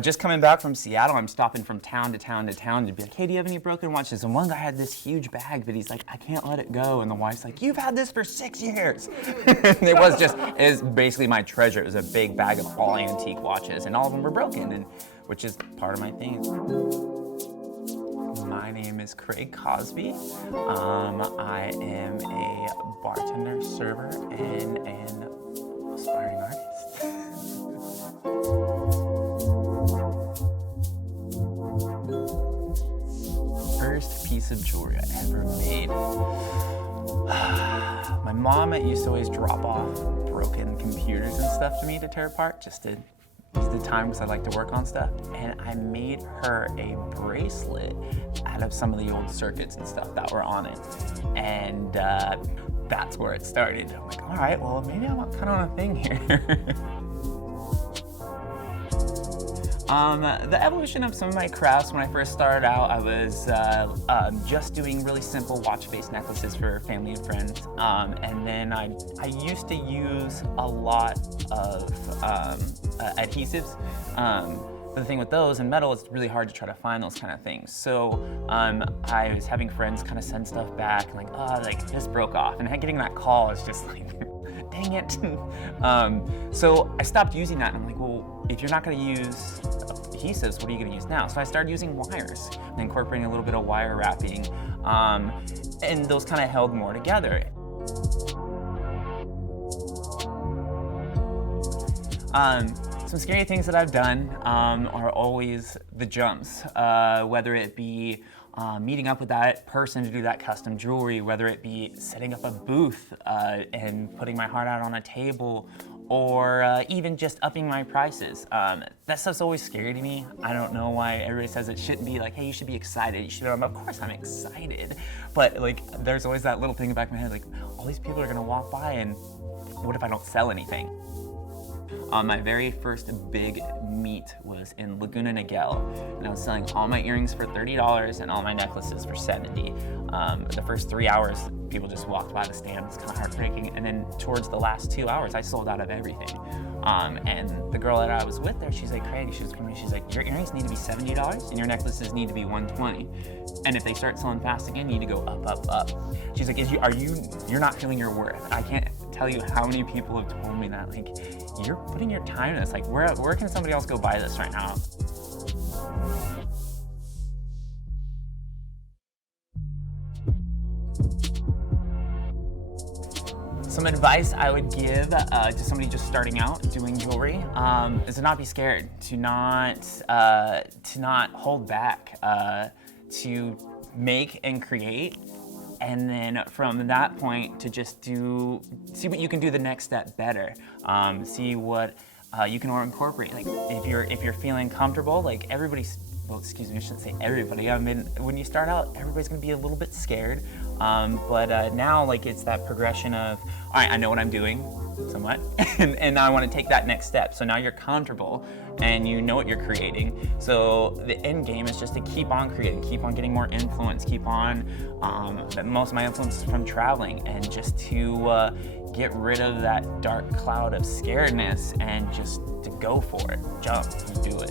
Just coming back from Seattle, I'm stopping from town to town to town to be like, hey, do you have any broken watches? And one guy had this huge bag, but he's like, I can't let it go. And the wife's like, you've had this for 6 years. And it was basically my treasure. It was a big bag of all antique watches, and all of them were broken, and which is part of my theme. My name is Craig Cosbey. I am a bartender, server, and an aspiring artist. First piece of jewelry I ever made. My mom used to always drop off broken computers and stuff to me to tear apart, just the time because I like to work on stuff. And I made her a bracelet out of some of the old circuits and stuff that were on it. And that's where it started. I'm like, all right, well, maybe I'm kind of on a thing here. The evolution of some of my crafts, when I first started out, I was just doing really simple watch-based necklaces for family and friends. And then I used to use a lot of adhesives. But the thing with those and metal, it's really hard to try to find those kind of things. So I was having friends kind of send stuff back and like, oh, like this broke off. And getting that call is just like, dang it. So I stopped using that, and I'm like, well, if you're not gonna use adhesives, what are you gonna use now? So I started using wires and incorporating a little bit of wire wrapping, and those kind of held more together. Some scary things that I've done are always the jumps, whether it be meeting up with that person to do that custom jewelry, whether it be setting up a booth and putting my heart out on a table, or even just upping my prices. That stuff's always scary to me. I don't know why everybody says it shouldn't be like, hey, you should be excited. You should. Of course I'm excited, but like, there's always that little thing in the back of my head, like, all these people are gonna walk by, and what if I don't sell anything? My very first big meet was in Laguna Niguel, and I was selling all my earrings for $30 and all my necklaces for $70. The first 3 hours, people just walked by the stand. It's kind of heartbreaking. And then towards the last 2 hours, I sold out of everything. And the girl that I was with there, she's like, Craig, she's like, your earrings need to be $70 and your necklaces need to be $120. And if they start selling fast again, you need to go up, up, up. She's like, you're not feeling your worth. I can't tell you how many people have told me that, like, you're putting your time in this. Like, where can somebody else go buy this right now? Some advice I would give to somebody just starting out doing jewelry is to not be scared, to not hold back, to make and create, and then from that point to just see what you can do the next step better. See what you can incorporate. Like if you're feeling comfortable, like everybody's. Well, excuse me, I shouldn't say everybody. I mean, when you start out, everybody's gonna be a little bit scared. But now, like, it's that progression of, all right, I know what I'm doing, somewhat, and I wanna take that next step. So now you're comfortable and you know what you're creating. So the end game is just to keep on creating, keep on getting more influence, keep on, most of my influence is from traveling, and just to get rid of that dark cloud of scaredness and just to go for it, jump, do it.